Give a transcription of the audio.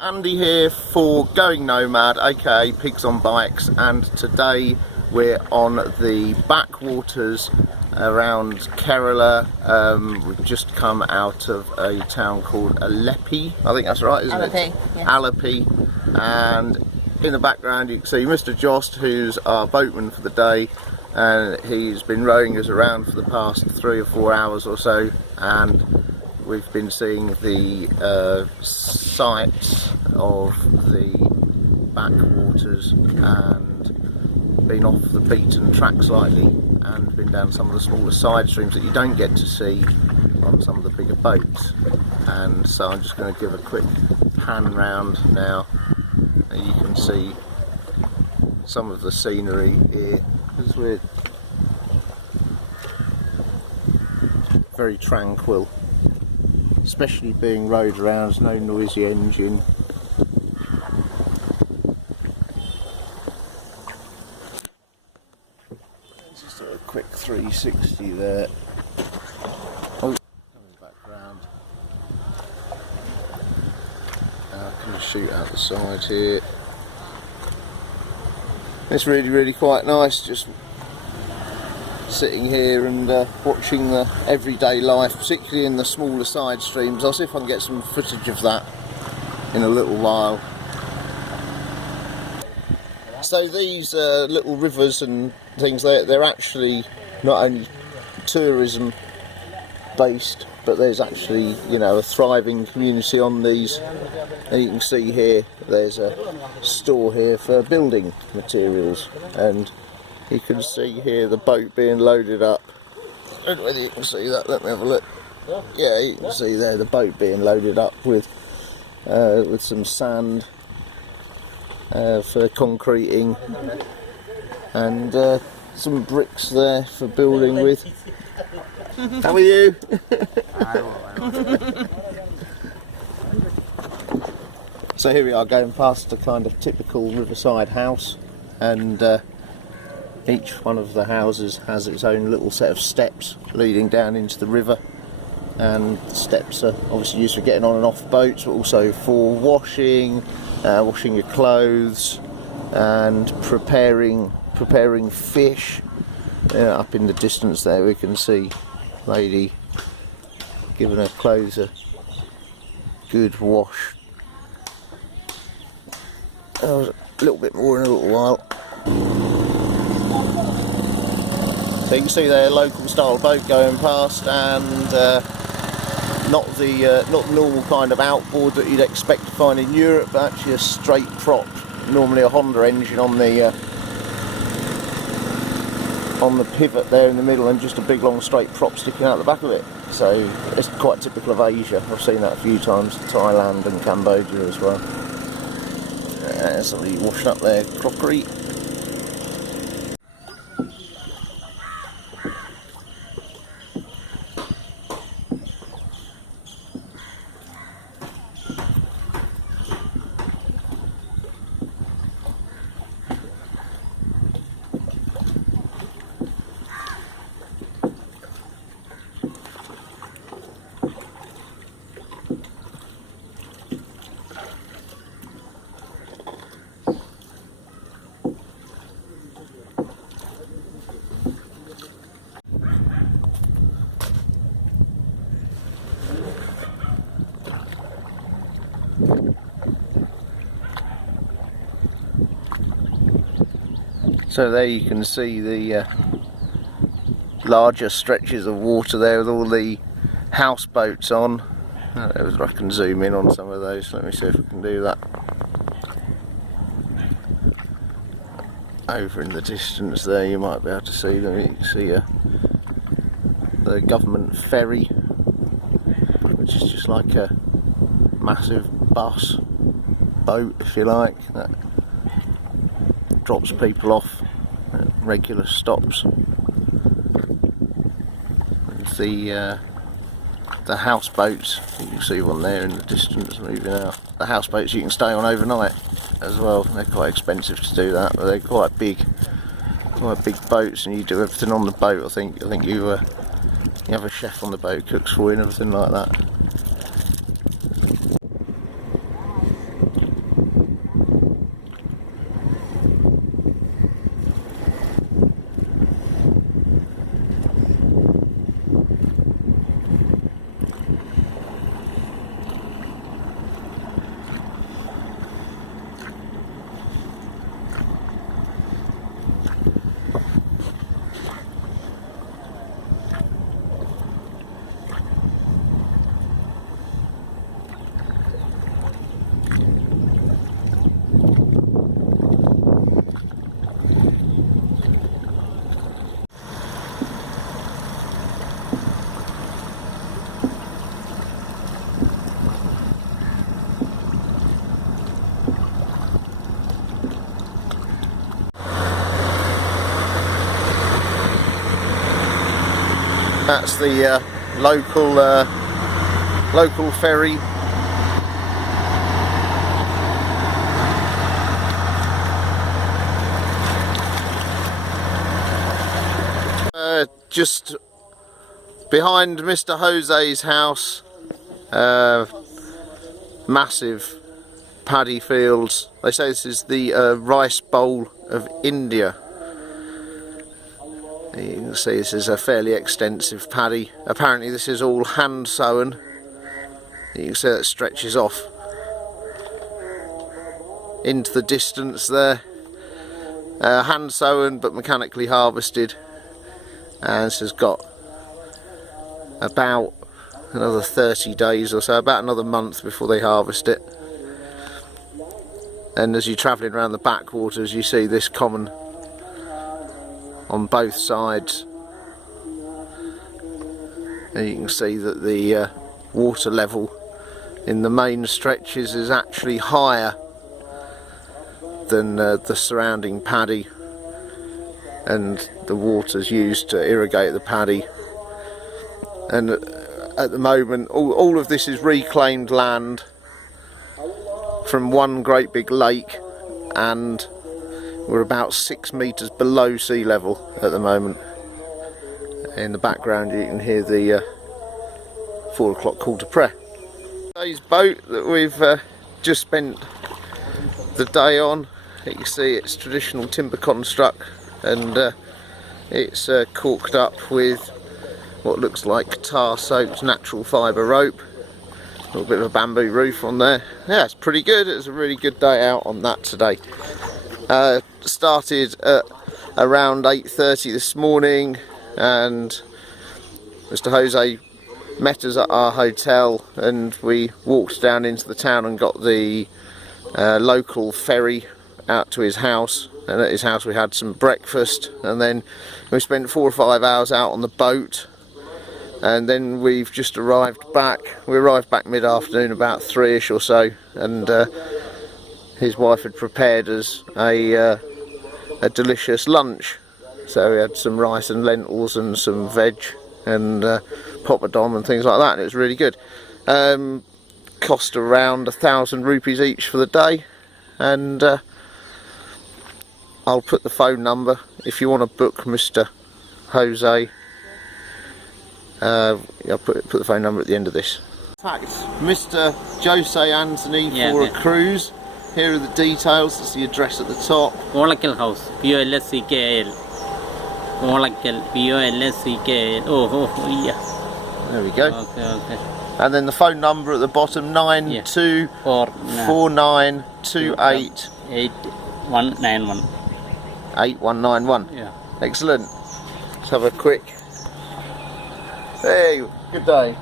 Andy here for Going Nomad, aka Pigs on Bikes, and today we're on the Backwaters around Kerala. We've just come out of a town called Allepey, I think that's right, isn't Allepey, it? yes. Allepey, and in the background you can see Mr. Jost, who's our boatman for the day, and he's been rowing us around for the past 3 or 4 hours or so, and we've been seeing the sights of the backwaters and been off the beaten track slightly and been down some of the smaller side streams that you don't get to see on some of the bigger boats. And so I'm just going to give a quick pan round now, and you can see some of the scenery here. It's weird. Very tranquil, especially being rowed around, no noisy engine. Just do a quick 360 there. Oh, coming back round. I can shoot out the side here. It's really quite nice, just sitting here and watching the everyday life, particularly in the smaller side streams. I'll see if I can get some footage of that in a little while. So these little rivers and things, they're actually not only tourism based, but there's actually, you know, a thriving community on these. And you can see here there's a store here for building materials, and you can see here the boat being loaded up. I don't know whether you can see that, let me have a look. Yeah, you can see there the boat being loaded up with some sand for concreting, and some bricks there for building with. How are you? So here we are going past a kind of typical riverside house, and each one of the houses has its own little set of steps leading down into the river, and the steps are obviously used for getting on and off boats, but also for washing, washing your clothes, and preparing fish. Up in the distance there we can see a lady giving her clothes a good wash. A little bit more in a little while. So you can see there, local style boat going past, and not the normal kind of outboard that you'd expect to find in Europe, but actually a straight prop, normally a Honda engine on the pivot there in the middle, and just a big long straight prop sticking out the back of it. So it's quite typical of Asia. I've seen that a few times, Thailand and Cambodia as well. Somebody washing up their crockery. So there you can see the larger stretches of water there with all the houseboats on. I can zoom in on some of those. Let me see if I can do that. Over in the distance there you might be able to see them. You can see the government ferry, which is just like a massive bus boat, if you like, that drops people off at regular stops. And the houseboats, you can see one there in the distance moving out. The houseboats you can stay on overnight as well. They're quite expensive to do that, but they're quite big boats, and you do everything on the boat. I think you have a chef on the boat, cooks for you and everything like that. That's the local ferry. Just behind Mr. Jose's house, massive paddy fields. They say this is the rice bowl of India. You can see this is a fairly extensive paddy. Apparently this is all hand sown. You can see that stretches off into the distance there. Hand sown but mechanically harvested. And this has got about another 30 days or so, about another month before they harvest it. And as you're travelling around the backwaters, you see this common on both sides, and you can see that the water level in the main stretches is actually higher than the surrounding paddy, and the water's used to irrigate the paddy. And at the moment all of this is reclaimed land from one great big lake, and we're about 6 metres below sea level at the moment. In the background you can hear the 4 o'clock call to prayer. Today's boat that we've just spent the day on, you can see it's traditional timber construct, and it's corked up with what looks like tar soaked natural fibre rope. A little bit of a bamboo roof on there. Yeah, it's pretty good. It was a really good day out on that today. Started at around 8:30 this morning, and Mr. Jose met us at our hotel, and we walked down into the town and got the local ferry out to his house. And at his house we had some breakfast, and then we spent 4 or 5 hours out on the boat, and then we've just arrived back. We arrived back mid-afternoon, about 3ish or so, and his wife had prepared us a delicious lunch. So we had some rice and lentils and some veg and poppadom and things like that, and it was really good. Cost around 1,000 rupees each for the day, and I'll put the phone number if you want to book Mr. Jose. I'll put the phone number at the end of this. In fact, Mr. Jose Anthony for a cruise. Here are the details. That's the address at the top. Olakal House, POLSCKL. Olakal, POLSCKL. Oh, yeah. There we go. Okay. And then the phone number at the bottom, 924928 8191. 8191. Yeah. Excellent. Let's have a quick. Hey, good day.